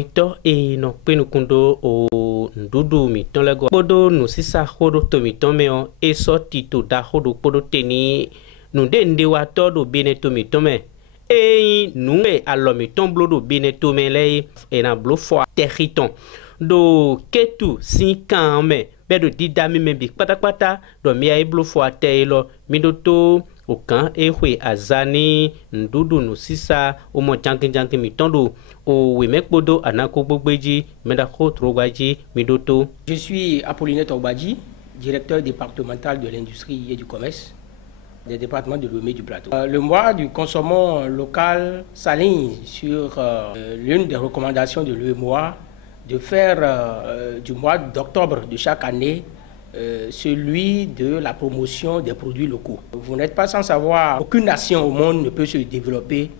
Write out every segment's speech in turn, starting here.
Moito e no penukundo o ndudu miton lego podo no sisa hodo to miton meo e sorti to da hodo podo teni no dende wa todo bene to miton me e nunge allo miton blodo bene to me lei e na blo fo territon do ketu sinkan me bedo didami me bi patapata do mi ai blo fo atelo midoto aucun ehwe azani ndudu no sisa o mo janki mitondo o wemekbodo anako gbogbeji medako trogaji midoto. Je suis Apollinaire Togbadji, directeur départemental de l'industrie et du commerce des départements de Lomé du Plateau. Le mois du consommant local s'aligne sur l'une des recommandations de l'UEMOA de faire du mois d'octobre de chaque année celui de la promotion des produits locaux. Vous n'êtes pas sans savoir, aucune nation au monde ne peut se développer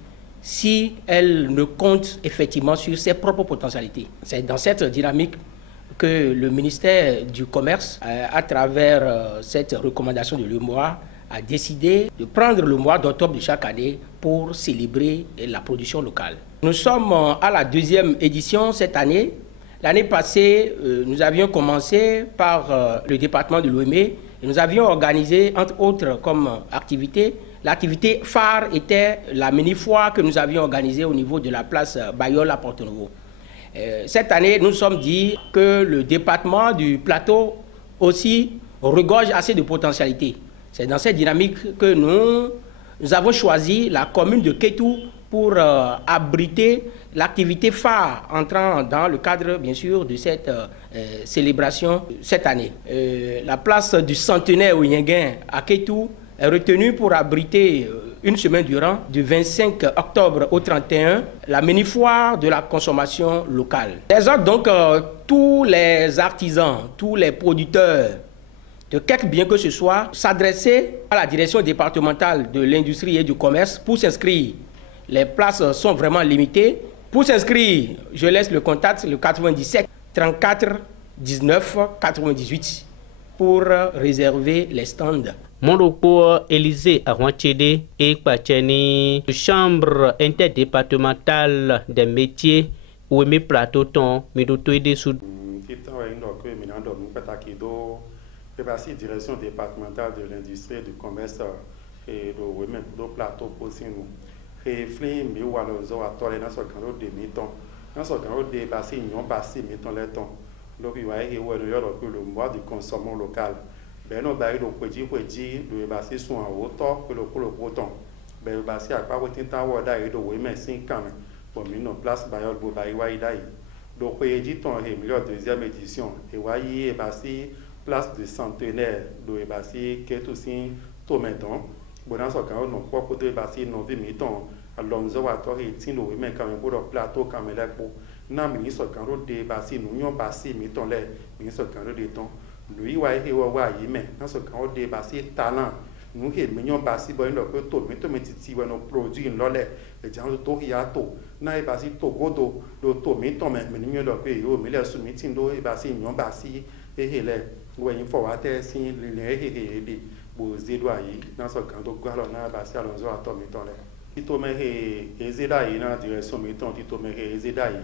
si elle ne compte effectivement sur ses propres potentialités. C'est dans cette dynamique que le ministère du Commerce, à travers cette recommandation de l'UEMOA, a décidé de prendre le mois d'octobre de chaque année pour célébrer la production locale. Nous sommes à la deuxième édition cette année. L'année passée, nous avions commencé par le département de Lomé et nous avions organisé, entre autres comme activité, l'activité phare était la mini-foire que nous avions organisée au niveau de la place Bayol à Porto-Novo. Cette année, nous sommes dit que le département du Plateau aussi regorge assez de potentialités. C'est dans cette dynamique que nous avons choisi la commune de Kétou pour abriter l'activité phare entrant dans le cadre, bien sûr, de cette célébration cette année. La place du centenaire Ouyenguin à Kétou est retenue pour abriter une semaine durant, du 25 octobre au 31, la mini-foire de la consommation locale. Les autres, donc, tous les artisans, tous les producteurs de quelque bien que ce soit, s'adresser à la direction départementale de l'industrie et du commerce pour s'inscrire. Les places sont vraiment limitées. Pour s'inscrire, je laisse le contact, le 97 34 19 98 pour réserver les stands. Mon pour Élysée Arwanchede et Pacheni, chambre interdépartementale des métiers où mes plateaux ton, midoto et des sous. Direction départementale de l'industrie et du commerce et de plateau pour nous. Réfléchir, mais ou alors on a tourné dans ce canot de méton, dans ce canot de bassin, non bassin, mettons les tons. Donc il va y avoir le mois du consommant local. Ben on va y aller le bassin sont en hauteur que le coton. Ben le bassin a pas été tant ou d'ailleurs de mais 5 ans pour mettre en place bayol pour bayer d'ailleurs. Donc il dit ton meilleure deuxième édition et voyez bassin place de centenaire de bassin qui est aussi tomaton. Bon, dans ce cas, on n'a pas de bassin, non, mettons, à l'onzo à toi et tino, mais quand même, pour le plateau, quand même, là, pour n'a mis ce carreau de bassin, nous n'avons pas si, mettons, là, mais ce carreau de temps. Lui, ouais, et ouais, mais dans ce carreau de bassin, talent, nous, nous avons bassin, bon, le coton, mettons, mais si on produit une lolé, et gens de toriato, n'a pas si togodo, le to, mettons, mais nous avons payé, mais les sous-mettings, et bassin, nous avons bassin, et là, ouais, il faut attendre si les Zédoaï, dans ce cas, donc, on a passé à l'onzo à Tomiton. Titomé et Zédaï, dans la direction Miton, Titomé et Zédaï.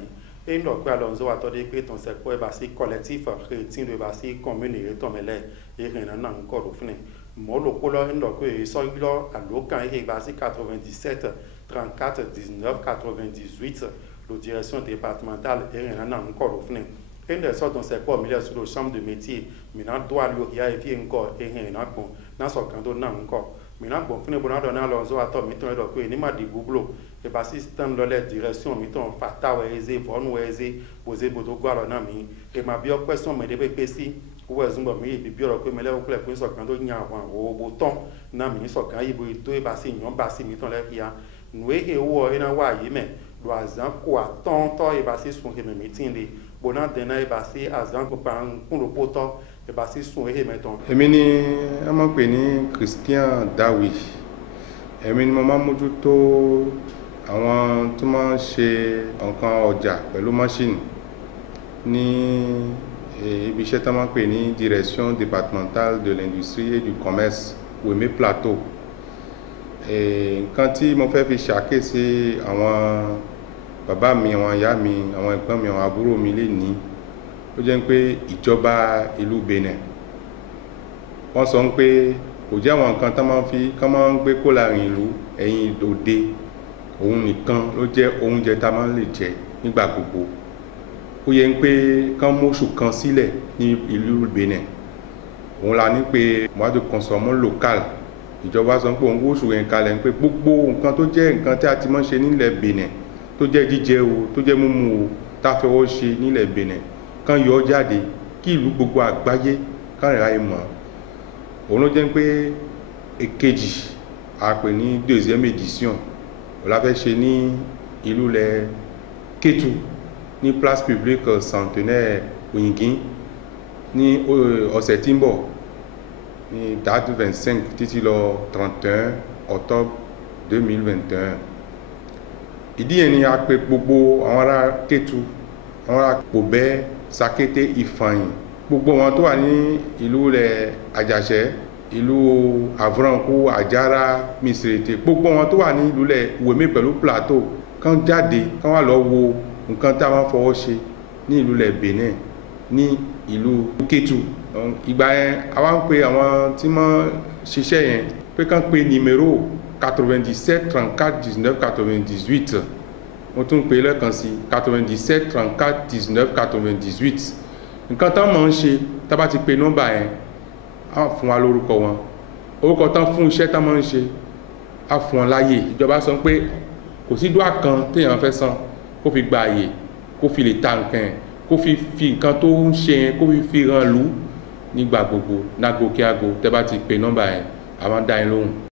Et nous avons l'onzo à Todé, que ton secteur est basé collectif, rétine de basé commune et Tomélé, et rien encore au fin. Moi, le color, nous avons sorti à l'Ocan et basé 97, 34, 19, 98, la direction départementale, et rien encore au fin. Et nous sommes dans ce secteur, mais sur la chambre de métier, maintenant, doit l'Oria et bien encore, et rien encore. Dans ce canton, non encore. Maintenant, bon, on a donné à l'onzo à toi, mettons le docteur, il m'a dit Google, et parce que c'est dans la direction, mettons, Fata ou Aisé, Von ou Aisé, posé Bodo Guaronami, et ma bio question, mais des PPC, ou est-ce que et puis bio, mais là, vous pouvez pour ce canton, il y a un bouton, n'a mis ce canton, il peut être passé, non, passé, mettons là, il y a, nous, et où, et n'a pas, mais, doit-en quoi, tant, et passé, son meeting, bon, et passé, à Zan, pour le poteau. Emini amakwini Christian Dawi. Emini mama mójútó àwọn tó máa ń ṣe nǹkan ọjà pẹ̀lú machine ní ibi iṣẹ́ tó máa ń pè ní direction départementale de l'industrie et du commerce Weme Plateau. Nǹkan tí mo fẹ́ fi ṣàkíyèsí àwọn bàbá mi, àwọn ìyá mi, àwọn ẹ̀gbọ́n mi, àwọn àbúrò mi lè ní ó jẹ́ pé ìjọba ìlú Benin wọ́n sọ pé kò jẹ́ àwọn nǹkan tán máa ń gbé kó láàrin ìlú ẹ̀yìn òde òun nìkan ló jẹ́ oúnjẹ tá máa ń lè jẹ nígbà gbogbo. Ó yẹ pé kán mọ́ṣù kan sílẹ̀ ní ìlú Benin. Òun la ní pé mois de consommation local ìjọba sọ pé òun wóṣù yẹn kalẹ̀ pé gbogbo nǹkan tó jẹ́ nǹkan tí a ti máa ń ṣe nílẹ̀ Benin tó jẹ́ jíjẹ o tó jẹ́ mímu o tá a fẹ́wọ́ ṣe nílẹ̀ Benin kán yọ ọ́ jáde kí ìlú gbogbo àgbáyé kán rẹ̀ ráyè mọ̀. Òun ló jẹ́ pé èkejì a pè ní deuxième édition òun la fẹ́ ṣe ní ìlú lẹ̀ Kétu ní place publique centenaire Oyingin ní ọ̀sẹ̀ tí ń bọ̀ ní date 25 títí lọ 31 octobre 2021. Ìdí yẹn ni a pè gbogbo àwọn ará Kétu, àwọn ará Kòbẹ́, Sakété, Ìfàyìn, gbogbo wọn tó wà ní ìlú rẹ̀ Àjàṣẹ́, ìlú Avranko, Àjàrà, Misirete, gbogbo wọn tó wà ní ìlú rẹ̀ Wèmé pẹ̀lú Plateau kán jáde kán wá lọ wo nǹkan tá a máa fọwọ́ ṣe ní ìlú rẹ̀ Benin ní ìlú Kétu. Ìgbà yẹn a wá ń pe àwọn tí wọ́n ṣiṣẹ́ yẹn pé kán pe numéro 97 34 19 98. Mo tún pe lẹ́ẹ̀kan sí 97 34 19 98. Nǹkan tán máa ń ṣe tá bá ti pe nọ́mbà yẹn á fún wa lórúkọ wọn, orúkọ tán fún iṣẹ́ tán máa ń ṣe á fún wọn láyè. Ìjọba sọ pé kò sí dúà kan téèyàn fẹ́ san kó fi gba àyè kó fi lè ta nǹkan yẹn kó fi nǹkan tó ń ṣe yẹn kó fi ràn lú nígbà gbogbo nágo kí aago tẹ́ bá ti pe nọ́mbà yẹn a máa ń dá yín lóhùn.